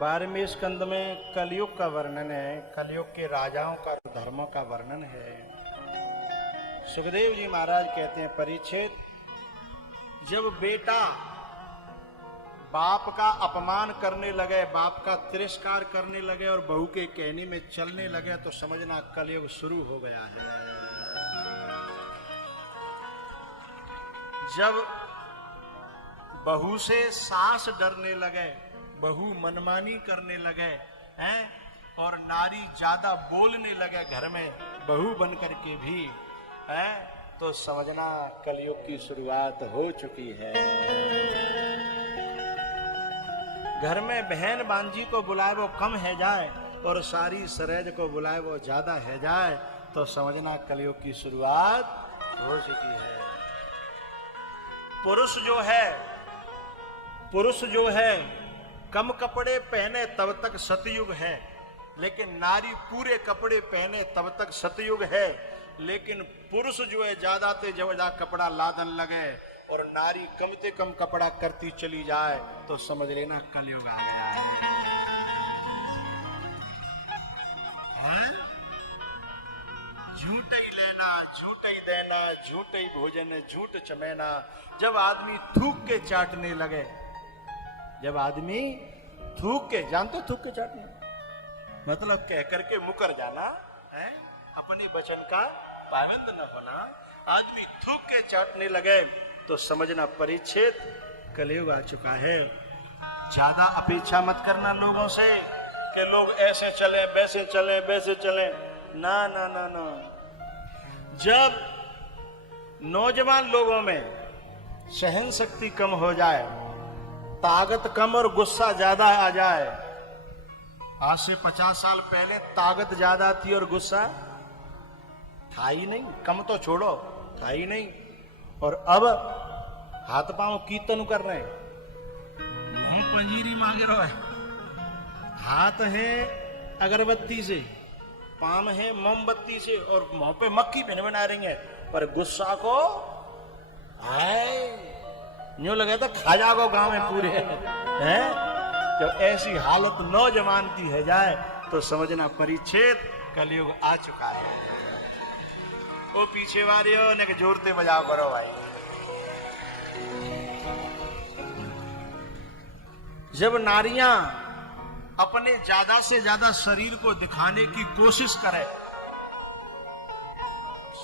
12वें स्कंद में कलयुग का वर्णन है। कलयुग के राजाओं का धर्मों का वर्णन है। सुखदेव जी महाराज कहते हैं, परीक्षित, जब बेटा बाप का अपमान करने लगे, बाप का तिरस्कार करने लगे और बहू के कहने में चलने लगे, तो समझना कलयुग शुरू हो गया है। जब बहू से सास डरने लगे, बहू मनमानी करने लगे हैं, और नारी ज्यादा बोलने लगे घर में बहू बनकर के भी हैं, तो समझना कलयुग की शुरुआत हो चुकी है। घर में बहन बांजी को बुलाए वो कम है जाए, और सारी सरेज को बुलाए वो ज्यादा है जाए, तो समझना कलयुग की शुरुआत हो चुकी है। पुरुष जो है कम कपड़े पहने तब तक सतयुग है, लेकिन नारी पूरे कपड़े पहने तब तक सतयुग है। लेकिन पुरुष जो है ज्यादा से ज्यादा कपड़ा लादन लगे और नारी कम से कम कपड़ा करती चली जाए, तो समझ लेना कलयुग आ गया है। झूठ ही लेना, झूठ ही देना, झूठ ही भोजन, झूठ चमेना। जब आदमी थूक के चाटने लगे, जब आदमी थूक के, जानते थूक के चाटना मतलब कह करके मुकर जाना है, अपने वचन का पाबंद न होना। आदमी थूक के चाटने लगे तो समझना परीक्षित कलयुग आ चुका है। ज्यादा अपेक्षा मत करना लोगों से कि लोग ऐसे चले वैसे चले वैसे चले, ना ना ना ना। जब नौजवान लोगों में सहन शक्ति कम हो जाए, ताकत कम और गुस्सा ज्यादा आ जाए, आज से 50 साल पहले ताकत ज्यादा थी और गुस्सा था ही नहीं, कम तो छोड़ो था ही नहीं। और अब हाथ पांव कीर्तन कर रहे हैं, मुंह पंजीरी मांग रहे हैं। हाथ है अगरबत्ती से, पाम है मोमबत्ती से, और मुंह पे मक्खी पिन बना रही है, पर गुस्सा को यूं लगे तो खा जाओ गांव में पूरे हैं। जब ऐसी हालत नौजवान की है जाए, तो समझना परीक्षित कलयुग आ चुका है। वो पीछे वाले हो ने जोरते बजाओ करो भाई। जब नारियां अपने ज्यादा से ज्यादा शरीर को दिखाने की कोशिश करें,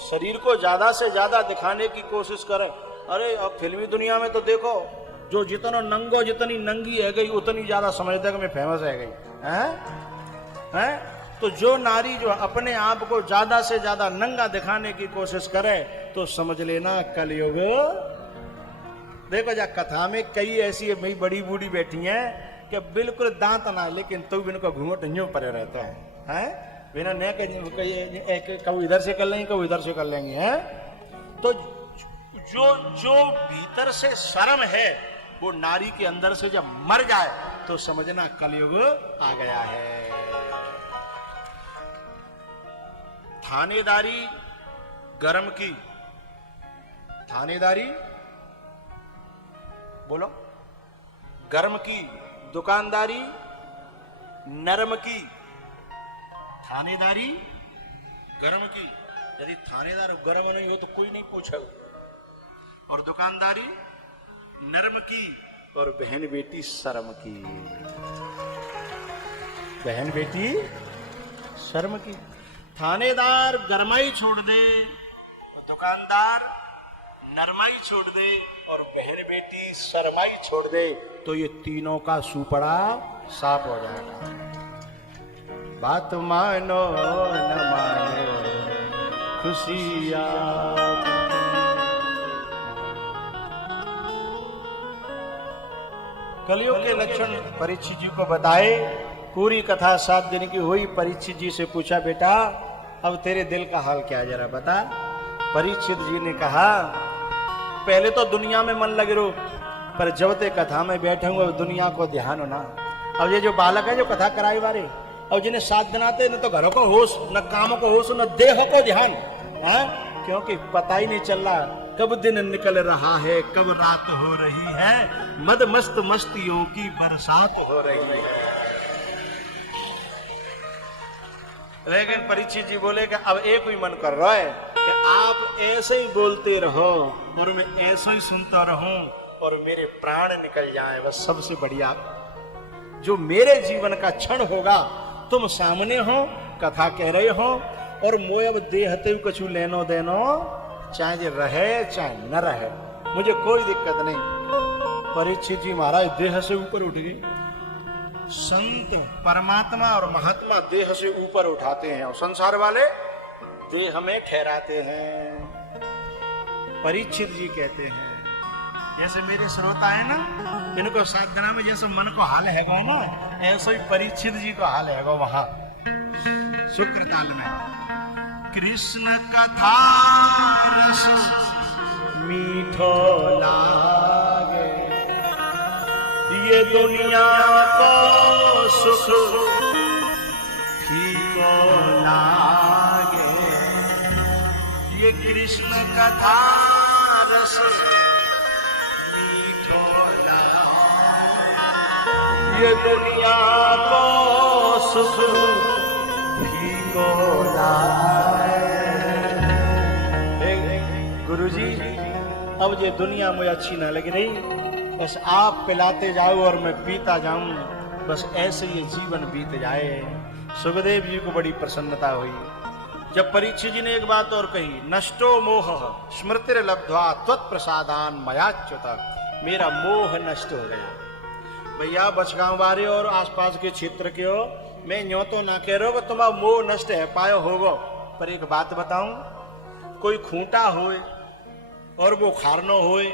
शरीर को ज्यादा से ज्यादा दिखाने की कोशिश करें, अरे अब फिल्मी दुनिया में तो देखो, जो जितना नंगो जितनी नंगी है गई उतनी ज्यादा समझते कि मैं फेमस है गई हैं। तो जो नारी जो अपने आप को ज्यादा से ज्यादा नंगा दिखाने की कोशिश करे, तो समझ लेना कलयुग। देखो जा कथा में कई ऐसी मेरी बड़ी बूढ़ी बैठी हैं कि बिल्कुल दांत ना, लेकिन तो भी इनको घूंघट यूं परे रहता है बिना न कभी इधर से कर लेंगे कभी इधर से कर लेंगे हैं। तो जो भीतर से शर्म है वो नारी के अंदर से जब मर जाए, तो समझना कलयुग आ गया है। थानेदारी गरम की, थानेदारी बोलो गरम की, दुकानदारी नरम की। थानेदारी गरम की, यदि थानेदार गरम नहीं हो तो कोई नहीं पूछेगा, और दुकानदारी नरम की, और बहन बेटी शर्म की। बहन बेटी शर्म की। थानेदार गरमाई छोड़ दे, दुकानदार नरमाई छोड़ दे, और बहन बेटी शर्माई छोड़ दे, तो ये तीनों का सुपड़ा साफ हो जाएगा। बात मानो न मानो खुशियां। कलयुग के लक्षण परीक्षित जी को बताए। पूरी कथा 7 दिन की हुई। परीक्षित जी से पूछा, बेटा अब तेरे दिल का हाल क्या है जरा बता। परीक्षित जी ने कहा, पहले तो दुनिया में मन लगे रो, पर जब ते कथा में बैठे हुए दुनिया को ध्यान होना। अब ये जो बालक है जो कथा कराई वाले, और जिन्हें 7 दिन आते न तो घरों को होश, न कामों को होश, न देह को ध्यान, क्योंकि पता ही नहीं चल रहा कब दिन निकल रहा है कब रात हो रही है, मद मस्त मस्तियों की बरसात हो रही है। लेकिन परीक्षित जी बोले कि अब एक ही मन कर रहा है कि आप ऐसे ही बोलते रहो और मैं ऐसे ही सुनता रहूं और मेरे प्राण निकल जाए, बस सबसे बढ़िया जो मेरे जीवन का क्षण होगा, तुम सामने हो, कथा कह रहे हो और मोय अब देहते कछु लेनो देनो, चाहे जे रहे चाहे न रहे, मुझे कोई दिक्कत नहीं। परीक्षित जी महाराज देह से ऊपर उठ गए। संत परमात्मा और महात्मा देह से ऊपर उठाते हैं और संसार वाले देह में ठहराते हैं। परीक्षित जी कहते हैं, जैसे मेरे श्रोता है ना, इनको साधना में जैसे मन को हाल है ना, ऐसा ही परीक्षित जी को हाल है वहां शुक्रताल में। कृष्ण कथा रस मीठो लागे, ये दुनिया को सुख फीको लागे, ये कृष्ण कथा रस मीठो लागे, ये दुनिया को सुख फीको लागे। गुरुजी, अब ये दुनिया मुझे अच्छी ना लग रही, बस आप पिलाते जाओ और मैं पीता जाऊं, बस ऐसे ये जीवन बीत जाए। सुखदेव जी को बड़ी प्रसन्नता हुई जब परीक्षित जी ने एक बात और कही, नष्टो मोह स्मृतिर लब्ध्वा त्वत्प्रसादान मयाच्युत, मेरा मोह नष्ट हो गया। भैया बचगांव वाले और आसपास के क्षेत्र के हो, मैं यूं तो ना कह रहा हूं कि तुम्हारा मोह नष्ट है पायो होगो, पर एक बात बताऊं, कोई खूंटा होए और वो खारनो होए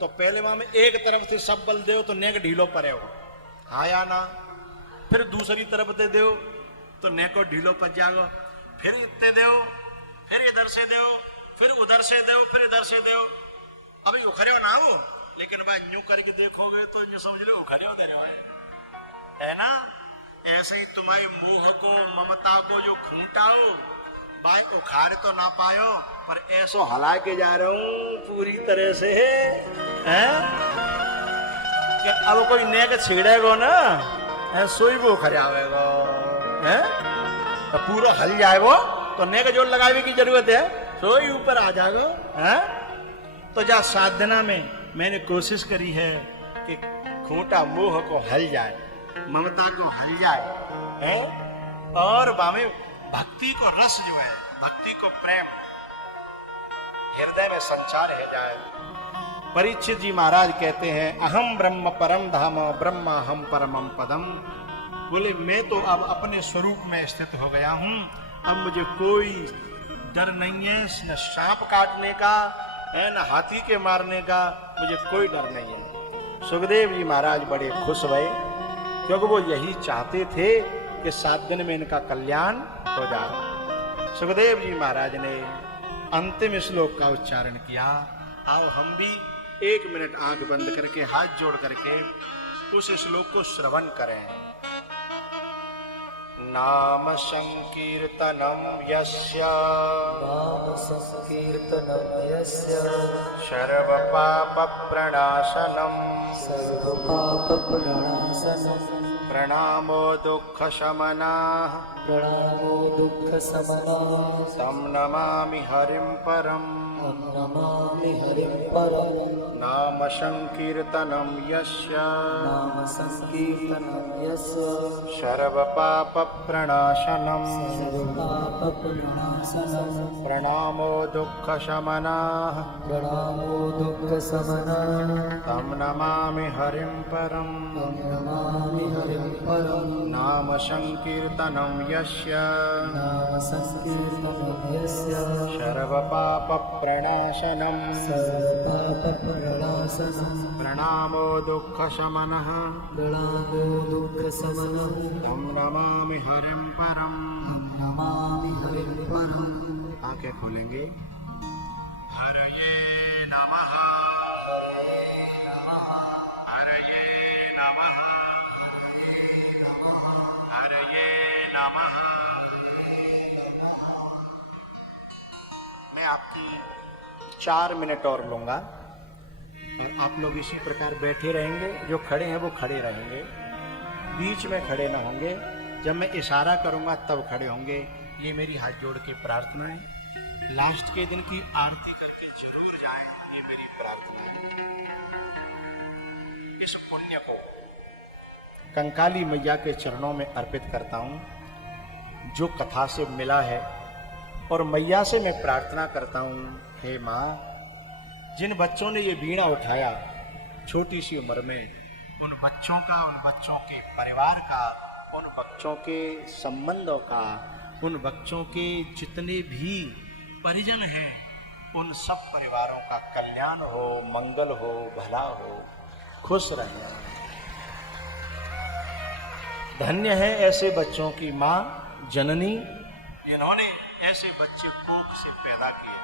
तो पहले वहां में एक तरफ से सब बल दे तो नेक ढीलो परे हो, हाँ या ना, फिर दूसरी तरफ दे दो तो नेको ढीलो पड़ जाएगा, फिर इतने दो, फिर इधर से दो, फिर उधर से दो, फिर इधर से दो, अभी उखरे हो ना वो, लेकिन भाई यूं करके देखोगे तो यूं समझ लो उखरे हो दे रहे है ना। ऐसे ही तुम्हारी मोह को ममता को जो खूंटा हो भाई उखाड़ तो ना पायो, पर ऐसो हला के जा रहा हूं पूरी तरह से हैं कि अब कोई नेक छिड़ेगो ना ऐसो ही वो खरावेगो हैं, तो पूरा हल जाएगो तो नेक जोड़ लगावे की जरूरत है, सो ही ऊपर आ जाएगो हैं। तो जा साधना में मैंने कोशिश करी है कि खूंटा मोह को हल जाए, ममता को हल जाए हैं, और बामे भक्ति को रस जो है, भक्ति को प्रेम हृदय में संचार है जाए। परीक्षित जी महाराज कहते हैं, अहम ब्रह्म परम धाम ब्रह्मा हम परमम पदम, बोले मैं तो अब अपने स्वरूप में स्थित हो गया हूं, अब मुझे कोई डर नहीं है, न सांप काटने का है न हाथी के मारने का, मुझे कोई डर नहीं है। सुखदेव जी महाराज बड़े खुश हुए क्योंकि वो यही चाहते थे कि 7 दिन में इनका कल्याण हो जाए। सुखदेव जी महाराज ने अंतिम श्लोक का उच्चारण किया। आओ हम भी 1 मिनट आंख बंद करके हाथ जोड़ करके उस श्लोक को श्रवण करें। नाम संकीर्तनम यस्य, नाम संकीर्तनम यस्य, सर्व पाप प्रणाशनम, सर्व पाप प्रणाशनम, प्रणामो दुःख शमनः, प्रणामो दुःख शमनः, तं नमामि हरिं परम्, तं नमामि हरिं परम्। नाम संकीर्तनम यस्य, नाम संकीर्तनम यस्य, सर्व पाप प्रणाशनम, सर्व पाप प्रणाशनम, प्रणामो दुःख शमनः, प्रणामो दुःख शमनः, तं नमामि हरिं परम्, तं नमामि हरिं परम्। नाम संकीर्तनम यस्य, नाम संकीर्तनम यस्य, सर्व पाप प्रणाशनम, सर्व पाप प्रणाशनम, प्रणामो दुःख शमनः, प्रणामो दुःख शमनः, तं नमामि हरिं परम्। नमामि हरिं परम्। आंखें खोलेंगे। हरये नमः, हरये नमः, हरये नमः। मैं आपकी 4 मिनट और लूंगा और आप लोग इसी प्रकार बैठे रहेंगे। जो खड़े हैं वो खड़े रहेंगे, बीच में खड़े ना होंगे। जब मैं इशारा करूंगा तब खड़े होंगे। ये मेरी हाथ जोड़ के प्रार्थना है। लास्ट के दिन की आरती करके जरूर जाएं, ये मेरी प्रार्थना है। इस पुण्य को कंकाली मैया के चरणों में अर्पित करता हूं, जो कथा से मिला है। और मैया से मैं प्रार्थना करता हूं, हे माँ, जिन बच्चों ने ये वीणा उठाया छोटी सी उम्र में, उन बच्चों का, उन बच्चों के परिवार का, उन बच्चों के संबंधों का, उन बच्चों के जितने भी परिजन हैं, उन सब परिवारों का कल्याण हो, मंगल हो, भला हो, खुश रहे। धन्य है ऐसे बच्चों की माँ जननी, जिन्होंने ऐसे बच्चे कोख से पैदा किए।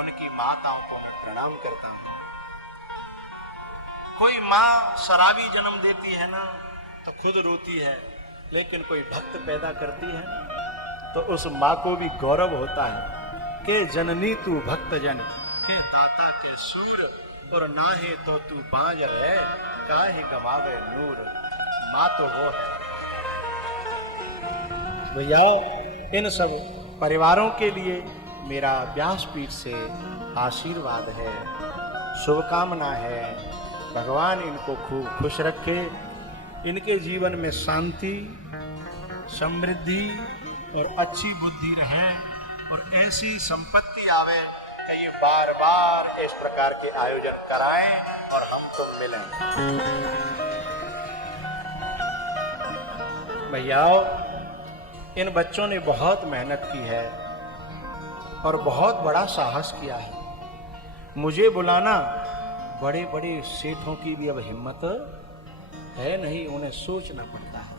उनकी माताओं को मैं प्रणाम करता हूँ। कोई माँ शराबी जन्म देती है ना तो खुद रोती है, लेकिन कोई भक्त पैदा करती है तो उस माँ को भी गौरव होता है कि जननी तू भक्त जन के दाता के सूर, और नाहे तो तू बांझर है काहे गमावे नूर। माँ तो वो है। भैया, इन सब परिवारों के लिए मेरा व्यासपीठ से आशीर्वाद है, शुभकामना है। भगवान इनको खूब खुश रखे, इनके जीवन में शांति, समृद्धि और अच्छी बुद्धि रहे, और ऐसी संपत्ति आवे कि ये बार बार इस प्रकार के आयोजन कराएं और हम तो मिलें। भैया, इन बच्चों ने बहुत मेहनत की है और बहुत बड़ा साहस किया है। मुझे बुलाना, बड़े बड़े सेठों की भी अब हिम्मत है नहीं, उन्हें सोचना पड़ता है।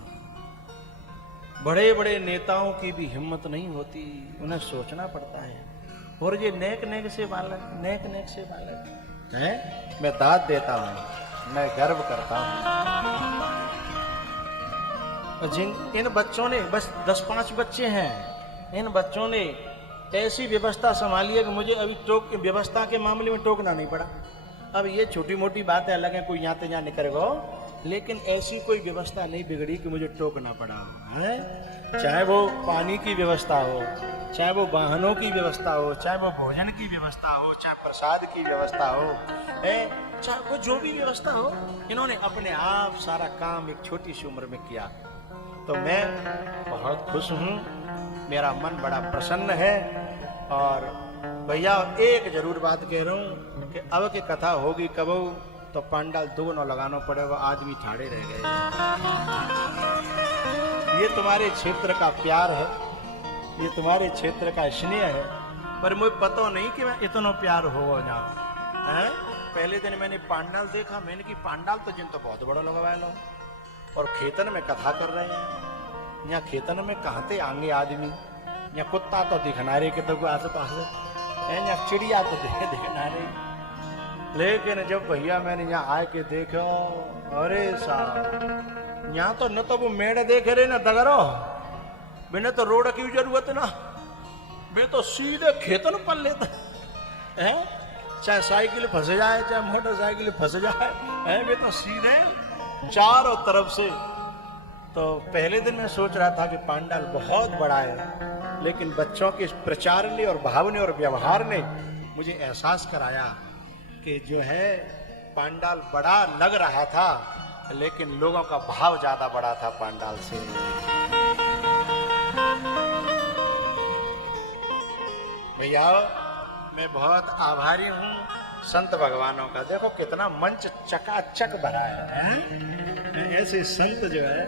बड़े बड़े नेताओं की भी हिम्मत नहीं होती, उन्हें सोचना पड़ता है। और ये नेक नेक से बालक है, मैं दाद देता हूँ, मैं गर्व करता हूँ। इन बच्चों ने, बस 10-5 बच्चे हैं, इन बच्चों ने ऐसी व्यवस्था संभाली है कि मुझे अभी व्यवस्था के मामले में टोकना नहीं पड़ा। अब ये छोटी मोटी बातें अलग है, कोई यहाँ से यहाँ निकल गो, लेकिन ऐसी कोई व्यवस्था नहीं बिगड़ी कि मुझे टोकना पड़ा है। चाहे वो पानी की व्यवस्था हो, चाहे वो वाहनों की व्यवस्था हो, चाहे वो भोजन की व्यवस्था हो, चाहे प्रसाद की व्यवस्था हो, चाहे वो जो भी व्यवस्था हो, इन्होंने अपने आप सारा काम एक छोटी सी उम्र में किया। तो मैं बहुत खुश हूँ, मेरा मन बड़ा प्रसन्न है। और भैया, एक जरूर बात कह रहा हूँ कि अब की कथा होगी कब तो पंडाल 2 न लगाना पड़ेगा, आदमी ठाड़े रह गए। ये तुम्हारे क्षेत्र का प्यार है, ये तुम्हारे क्षेत्र का स्नेह है, पर मुझे पता नहीं कि मैं इतना प्यार हो जाऊं। पहले दिन मैंने पंडाल देखा, मैंने की पंडाल तो जिन तो बहुत बड़ा लगवाया लो, और खेतन में कथा कर रहे हैं। यहाँ खेतन में कहाँ थे आंगे आदमी, यहाँ कुत्ता तो दिखना रहे कि तो आस पास, यहाँ चिड़िया तो दिखना रही। लेकिन जब भैया मैंने यहाँ आए के देखो, अरे साहब, यहाँ तो न तो वो मेढ़ देख रहे न दगरो, मैंने तो रोड की जरूरत ना, मैं तो सीधे खेतन पर लेता है। चाहे साइकिल फंस जाए, चाहे मोटरसाइकिल फंस जाए, मैं तो सीधे चारों तरफ से। तो पहले दिन मैं सोच रहा था कि पंडाल बहुत बड़ा है, लेकिन बच्चों के प्रचार ने और भाव ने और व्यवहार ने मुझे एहसास कराया कि जो है पंडाल बड़ा लग रहा था, लेकिन लोगों का भाव ज्यादा बड़ा था पंडाल से। भैया, मैं बहुत आभारी हूँ संत भगवानों का। देखो कितना मंच चकाचक भरा है। ऐसे संत जो है,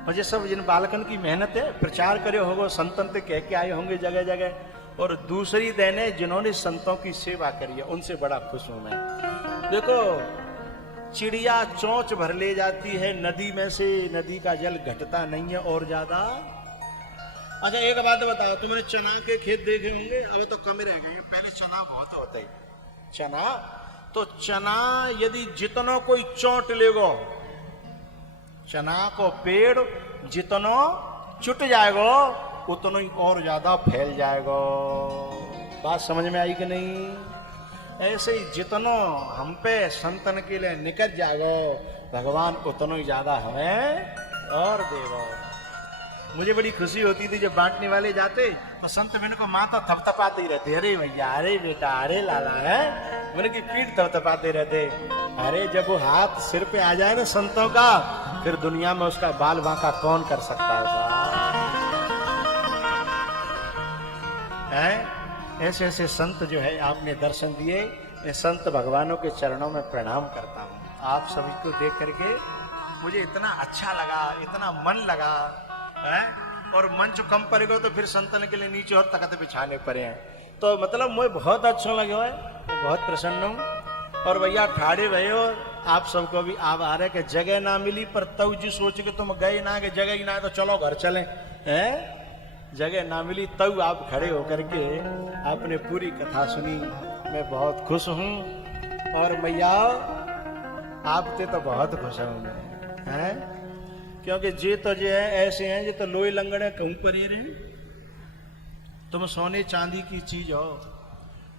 और ये सब जिन बालकन की मेहनत है, प्रचार करे होगा, संतन ते कह के आए होंगे जगह जगह। और दूसरी देने जिन्होंने संतों की सेवा करी है, उनसे बड़ा खुश हूं मैं। देखो, चिड़िया चोंच भर ले जाती है नदी में से, नदी का जल घटता नहीं है और ज्यादा। अच्छा, एक बात बताओ, तुमने चना के खेत देखे होंगे, अब तो कम रह गए, पहले चना बहुत होता है। चना तो चना यदि जितना कोई चोट लेगो, चना को पेड़ जितना चुट जाएगा उतना ही और ज्यादा फैल जाएगा। बात समझ में आई कि नहीं? ऐसे ही जितना हम पे संतन के लिए निकल जाएगा, भगवान उतना ही ज्यादा हमें और देगा। मुझे बड़ी खुशी होती थी जब बांटने वाले जाते तो संत बिन को माथा थपथपाते ही रहते, अरे भैया, अरे बेटा, अरे लाला, है उनकी पीठ थपथपाते रहते। अरे जब वो हाथ सिर पे आ जाए ना संतों का, फिर दुनिया में उसका बाल बांका कौन कर सकता है? ऐसे ऐसे संत जो है आपने दर्शन दिए, मैं संत भगवानों के चरणों में प्रणाम करता हूँ। आप सभी को देख करके मुझे इतना अच्छा लगा, इतना मन लगा है। और मंच कम पड़ेगा तो फिर संतन के लिए नीचे और तख्त बिछाने पड़े हैं। तो मतलब मुझे बहुत अच्छा लगा है, मैं बहुत प्रसन्न हूँ। और भैया ठाड़े भये हो, आप सबको भी आप आ रहे कि जगह ना मिली, पर तब जी सोच के तुम गए ना कि जगह ही ना है तो चलो घर चलें, हैं? जगह ना मिली तब आप खड़े होकर के आपने पूरी कथा सुनी, मैं बहुत खुश हूँ। और मैया आपसे तो बहुत खुश हूँ मैं, हैं? क्योंकि जे तो जे है ऐसे हैं जो तो लोई लंगड़े कहूँ पर ही रहे। तुम सोने चांदी की चीज हो,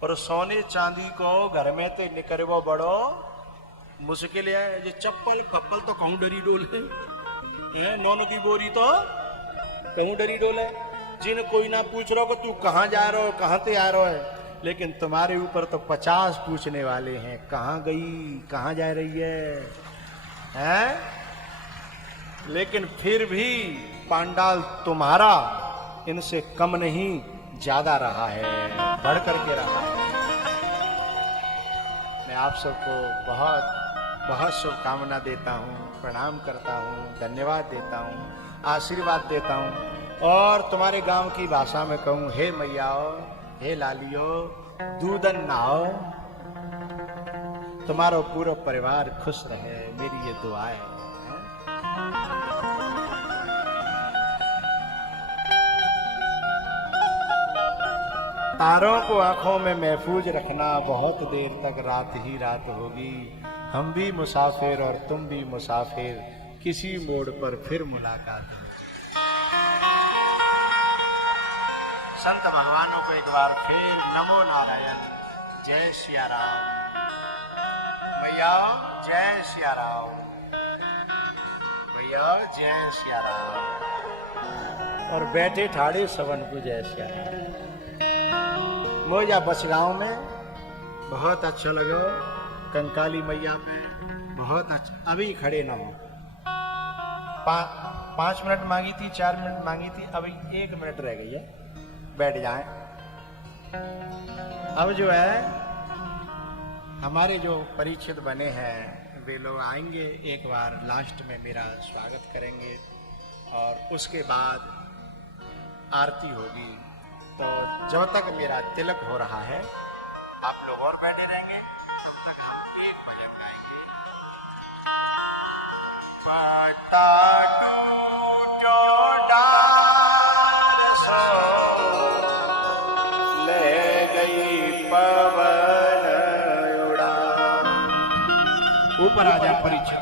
और सोने चांदी को घर में तो निकरबो बड़ो मुश्किल है। ये चप्पल पप्पल तो कहूँ डरी डोल है, नौनों की बोरी तो कहूँ डरी डोल है। जिन कोई ना पूछ रहा हो कि तू कहाँ जा रहा हो, कहाँ से आ रहा है, लेकिन तुम्हारे ऊपर तो 50 पूछने वाले हैं, कहाँ गई, कहाँ जा रही है? लेकिन फिर भी पांडाल तुम्हारा इनसे कम नहीं, ज्यादा रहा है, बढ़ करके रहा है। मैं आप सबको बहुत बहुत शुभकामना देता हूँ, प्रणाम करता हूँ, धन्यवाद देता हूँ, आशीर्वाद देता हूँ। और तुम्हारे गांव की भाषा में कहूँ, हे मैयाओ, हे लालियो, दूधन नहाओ, तुम्हारा पूरा परिवार खुश रहे, मेरी ये दुआ है। तारों को आंखों में महफूज रखना, बहुत देर तक रात ही रात होगी। हम भी मुसाफिर और तुम भी मुसाफिर, किसी मोड़ पर फिर मुलाकात होगी। संत भगवानों को एक बार फिर नमो नारायण, जय सिया राम। मैया जय सिया राम, भैया जय सिया राम। और बैठे ठाड़े सवन को जय सिया राम। मोजा बसगांव में बहुत अच्छा लगा, कंकाली मैया में बहुत अच्छा। अभी खड़े ना हो, 5 मिनट मांगी थी, 4 मिनट मांगी थी, अभी 1 मिनट रह गई है, बैठ जाएं। अब जो है हमारे जो परिचित बने हैं वे लोग आएंगे, एक बार लास्ट में मेरा स्वागत करेंगे और उसके बाद आरती होगी। तो जब तक मेरा तिलक हो रहा है आप लोग और बैठे रहेंगे, तब तक हम एक भजन गाएंगे। पता टूटो डार सो ले गई पवन उड़ा। ऊपर आ जा परीक्षा।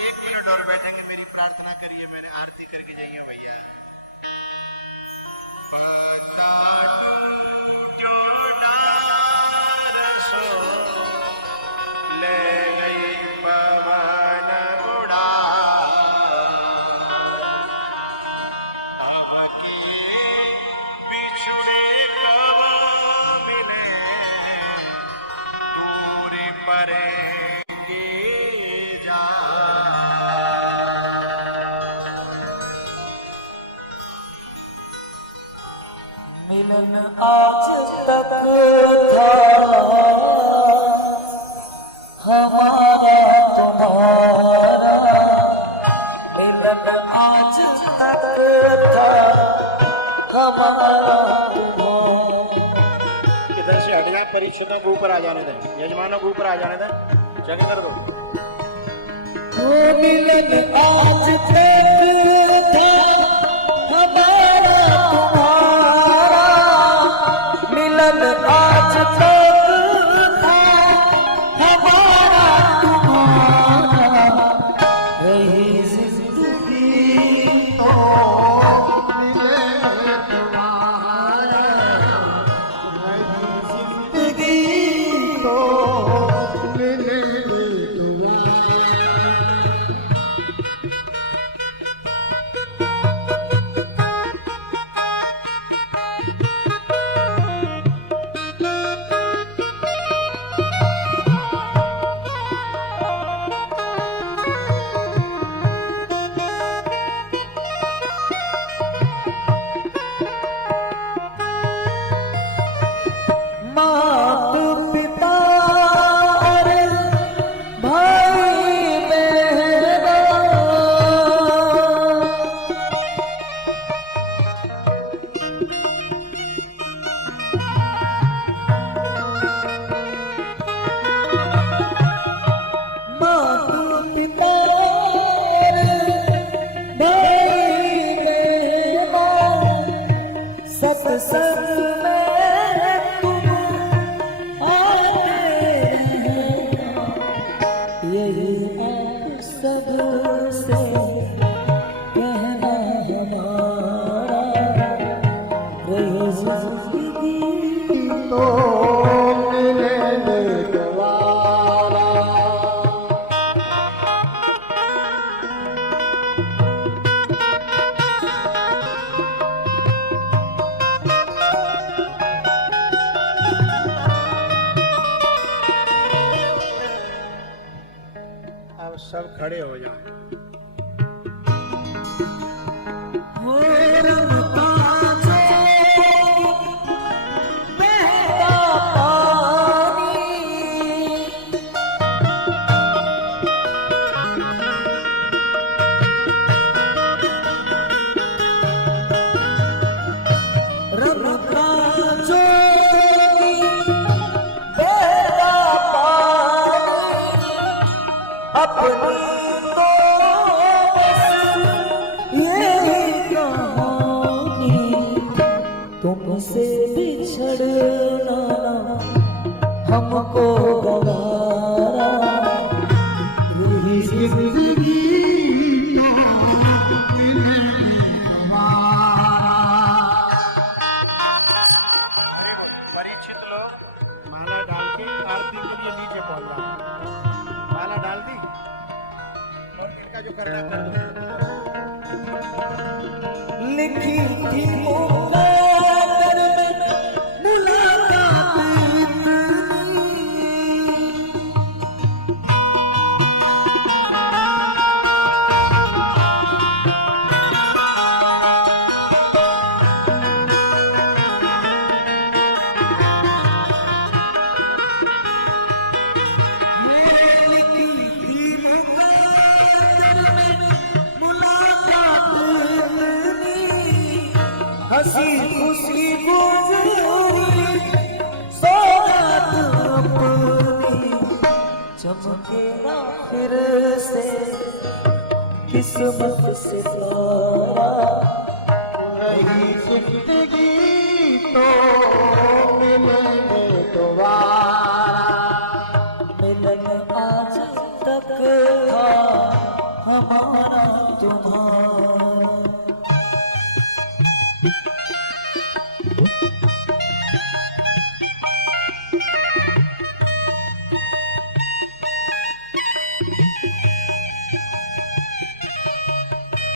1 मिनट और बैठेंगे, मेरी प्रार्थना करिए, मैंने आरती करके जाइए भैया। पता टूटो डार सो ले गई पवन उड़ा। अब की बिछुड़े कब मिले, दूरी परेंगे जा। मिलन आज तक था हमारा तुम्हारा, मिलन आज तक था हमारा तुम्हारा। इधर से हट जाए, परीक्षितों को ऊपर आ जाने दें, यजमानों को ऊपर आ जाने दें, चेक कर दो। मिलन आज तक था हमारा तुम्हारा, मिलन आज तक था हमारा तुम्हारा। रही जिंदगी तो मिले तुम्हारा, रही जिंदगी तो मिले तुम्हारा। सबसे कहना हमारा रही जिंदगी तो मिलने द्वारा। अब सब खड़े हो जाओ। हो रमता जो बहता पानी, रमता जो बहता पानी, अपनी तो ये कहानी, तुमसे बिछड़ना हमको गवारा, रूही जिंदगी परीक्षित लोग माला डाल के आरती के लिए नीचे पहुंच रहा। माला डाल दी और इनका जो करना कर दो। लिखी थी मुकद्दर में मुलाकात इतनी, लिखी थी मुकद्दर में मुलाकात इतनी, हंसी खुशी गुजरी सौगात अपनी, चमके ना फिर से किस्मत से तारा, रही जिंदगी तो मिलने दोबारा। मिलन आज तक था हमारा तुम्हारा।